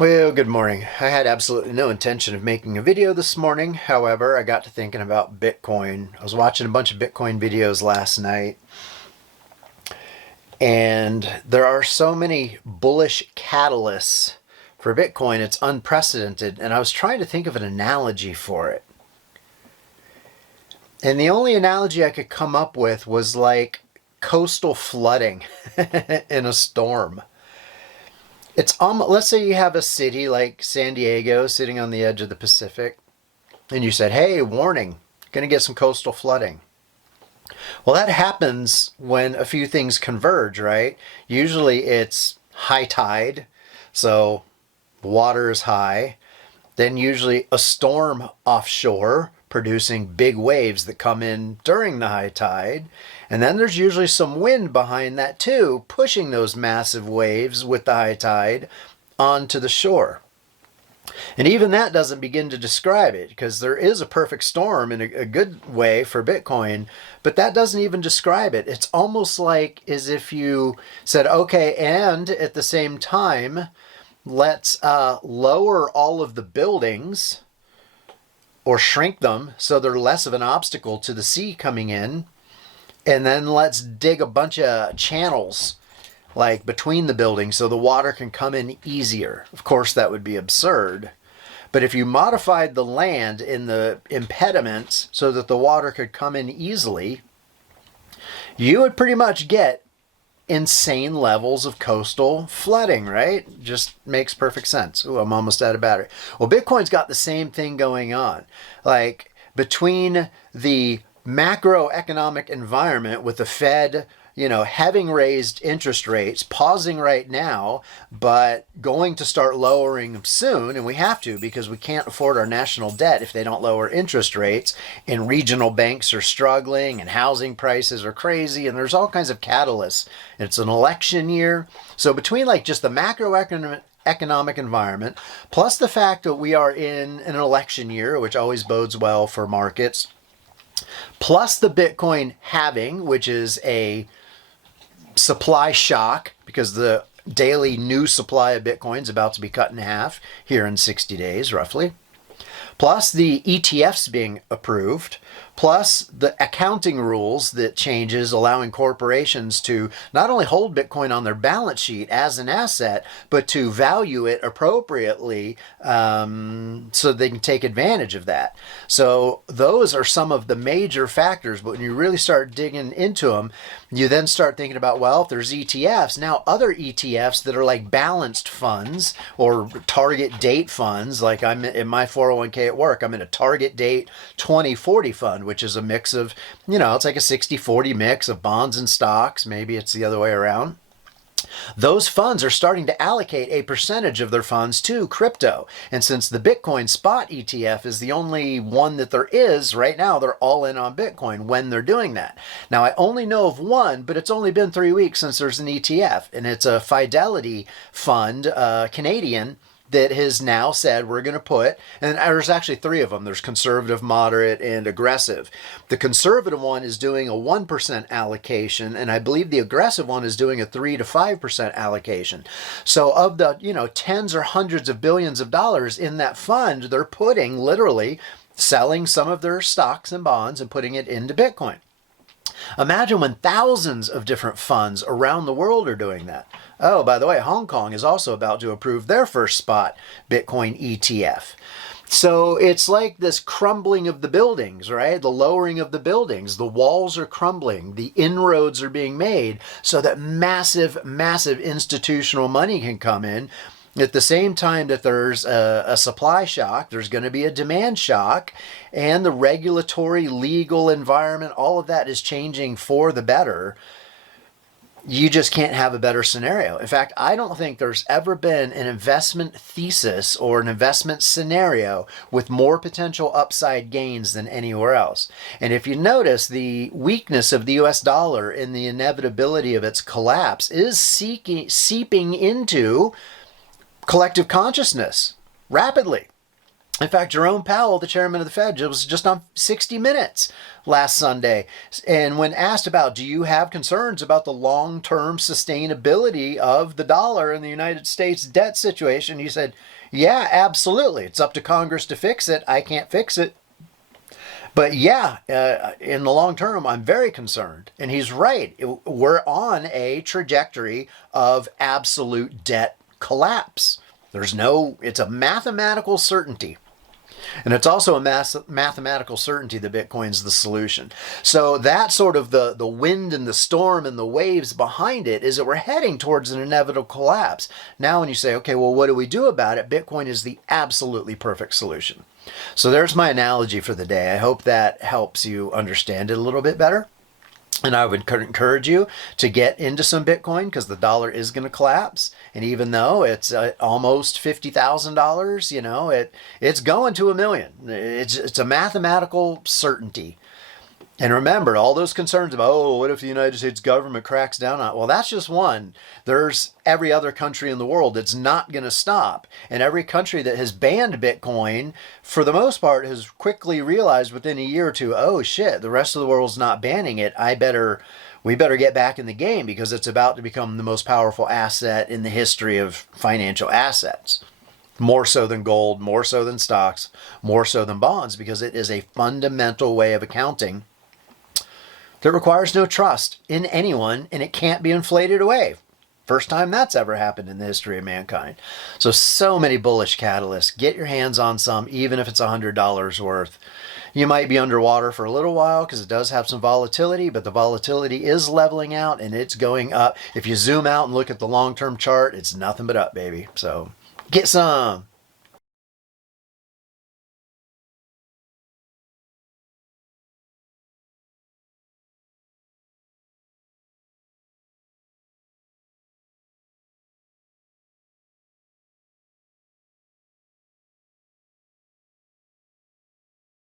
Well, good morning. I had absolutely no intention of making a video this morning. However, I got to thinking about Bitcoin. I was watching a bunch of Bitcoin videos last night, and there are so many bullish catalysts for Bitcoin. It's unprecedented, and I was trying to think of an analogy for it. And the only analogy I could come up with was like coastal flooding in a storm. It's let's say you have a city like San Diego sitting on the edge of the Pacific, and you said, "Hey, warning, going to get some coastal flooding." Well, that happens when a few things converge, right? Usually it's high tide, so the water is high. Then usually a storm offshore producing big waves that come in during the high tide. And then there's usually some wind behind that too, pushing those massive waves with the high tide onto the shore. And even that doesn't begin to describe it, because there is a perfect storm in a good way for Bitcoin, but that doesn't even describe it. It's almost like as if you said, okay, and at the same time, let's lower all of the buildings or shrink them so they're less of an obstacle to the sea coming in. And then let's dig a bunch of channels like between the buildings so the water can come in easier. Of course, that would be absurd. But if you modified the land in the impediments so that the water could come in easily, you would pretty much get insane levels of coastal flooding, right? Just makes perfect sense. Ooh, I'm almost out of battery. Well, Bitcoin's got the same thing going on. Like between the macroeconomic environment with the Fed, having raised interest rates, pausing right now, but going to start lowering them soon. And we have to, because we can't afford our national debt if they don't lower interest rates. And regional banks are struggling and housing prices are crazy. And there's all kinds of catalysts. It's an election year. So between like just the macroeconomic environment, plus the fact that we are in an election year, which always bodes well for markets, plus the Bitcoin halving, which is a supply shock because the daily new supply of Bitcoin is about to be cut in half here in 60 days, roughly. Plus the ETFs being approved, plus the accounting rules that changes allowing corporations to not only hold Bitcoin on their balance sheet as an asset, but to value it appropriately so they can take advantage of that. So those are some of the major factors, but when you really start digging into them, you then start thinking about, well, if there's ETFs, now other ETFs that are like balanced funds or target date funds, like I'm in my 401k at work, I'm in a target date 2040 fund, which is a mix of, it's like a 60-40 mix of bonds and stocks. Maybe it's the other way around. Those funds are starting to allocate a percentage of their funds to crypto. And since the Bitcoin spot ETF is the only one that there is right now, they're all in on Bitcoin when they're doing that. Now, I only know of one, but it's only been 3 weeks since there's an ETF, and it's a Fidelity fund, Canadian, that has now said we're going to put, and there's actually 3 of them. There's conservative, moderate, and aggressive. The conservative one is doing a 1% allocation, and I believe the aggressive one is doing a 3 to 5% allocation. So of the, tens or hundreds of billions of dollars in that fund, they're putting literally selling some of their stocks and bonds and putting it into Bitcoin. Imagine when thousands of different funds around the world are doing that. Oh, by the way, Hong Kong is also about to approve their first spot Bitcoin ETF. So it's like this crumbling of the buildings, right? The lowering of the buildings. The walls are crumbling. The inroads are being made so that massive, massive institutional money can come in. At the same time that there's a supply shock, there's going to be a demand shock, and the regulatory, legal environment, all of that is changing for the better. You just can't have a better scenario. In fact, I don't think there's ever been an investment thesis or an investment scenario with more potential upside gains than anywhere else. And if you notice, the weakness of the US dollar and the inevitability of its collapse is seeping into collective consciousness rapidly. In fact, Jerome Powell, the chairman of the Fed, was just on 60 Minutes last Sunday. And when asked about, do you have concerns about the long-term sustainability of the dollar in the United States debt situation, he said, yeah, absolutely. It's up to Congress to fix it. I can't fix it. But yeah, in the long term, I'm very concerned. And he's right. We're on a trajectory of absolute debt collapse. It's a mathematical certainty. And it's also a mathematical certainty that Bitcoin's the solution. So that's sort of the wind and the storm and the waves behind it, is that we're heading towards an inevitable collapse. Now when you say, okay, well, what do we do about it? Bitcoin is the absolutely perfect solution. So there's my analogy for the day. I hope that helps you understand it a little bit better. And I would encourage you to get into some Bitcoin, because the dollar is going to collapse. And even though it's almost $50,000, it's going to $1 million. It's a mathematical certainty. And remember, all those concerns about, oh, what if the United States government cracks down on it? Well, that's just one. There's every other country in the world that's not going to stop. And every country that has banned Bitcoin, for the most part, has quickly realized within a year or two, oh, shit, the rest of the world's not banning it. We better get back in the game, because it's about to become the most powerful asset in the history of financial assets. More so than gold, more so than stocks, more so than bonds, because it is a fundamental way of accounting that requires no trust in anyone, and it can't be inflated away. First time that's ever happened in the history of mankind. So many bullish catalysts. Get your hands on some, even if it's $100 worth. You might be underwater for a little while because it does have some volatility, but the volatility is leveling out and it's going up. If you zoom out and look at the long-term chart, it's nothing but up, baby. So get some.